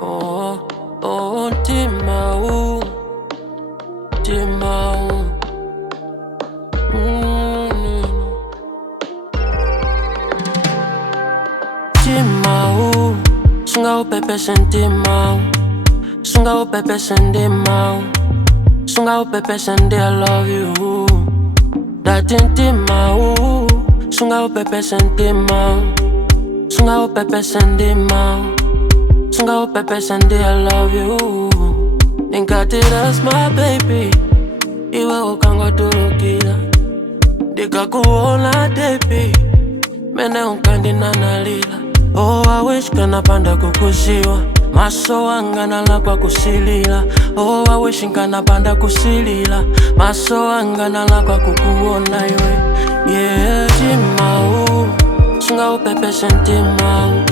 Oh, oh, Mtimawu, Mtimawu. Mtimawu, Sungawupepese Mtimawu, Sungawupepese Ndimawu, Sungawupepese I love you. Ndati Mtimawu, Sungawupepese Mtimawu, Sungawupepese Ndimawu, Sungawupepese I love you. Ndinkati, that's my baby. Iwe ukangotulukila. Ndikakuwona Debbie. Mmene unkandinanalira. Oh, I wish nkanapanda kukudziwa. Maso, anga analakwa kusilira. Oh, I wish nkanapanda kusilira. Maso, anga analakwa kukuwona iwe. Yeah, Mtimawu, Sungawupepese Mtimawu,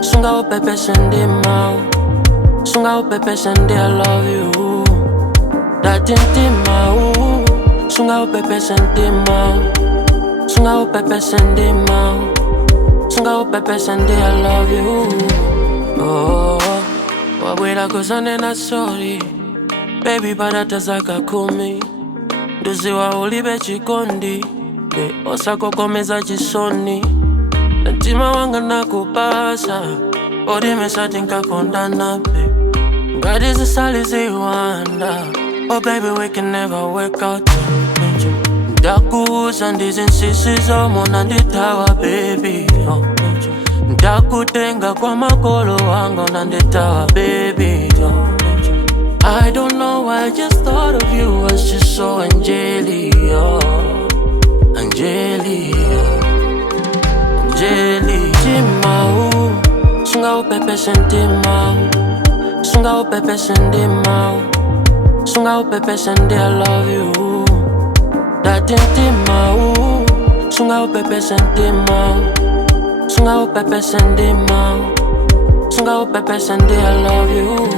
Sungawupepese Ndimawu, Sungawupepese I love you. Ndati Mtimawu, Sungawupepese Mtimawu, Sungawupepese Ndimawu, Sungawupepese I love you. Oh, Wabwela kuzanena sorry. Baby patatha zaka khumi. Ndikudziwa ulibe chikondi. Osakokomeza chisoni. Mtima wanga nnakupatsa. Odimesati nkakondana babe. Ngati zisali ziwanda. Oh baby, we can never work out. Ndakuwuza ndizinsisi zomona nditawa baby. Ndakutenga kwa makolo wangu nanditawa baby. I don't know why I just thought of you as just so angelic. Angelic. Mtimawu, Sungawupepese Mtimawu, Sungawupepese Ndimawu, Sungawupepese I love you. Ndati Mtimawu, Sungawupepese Mtimawu, Sungawupepese Ndimawu, Sungawupepese I love you.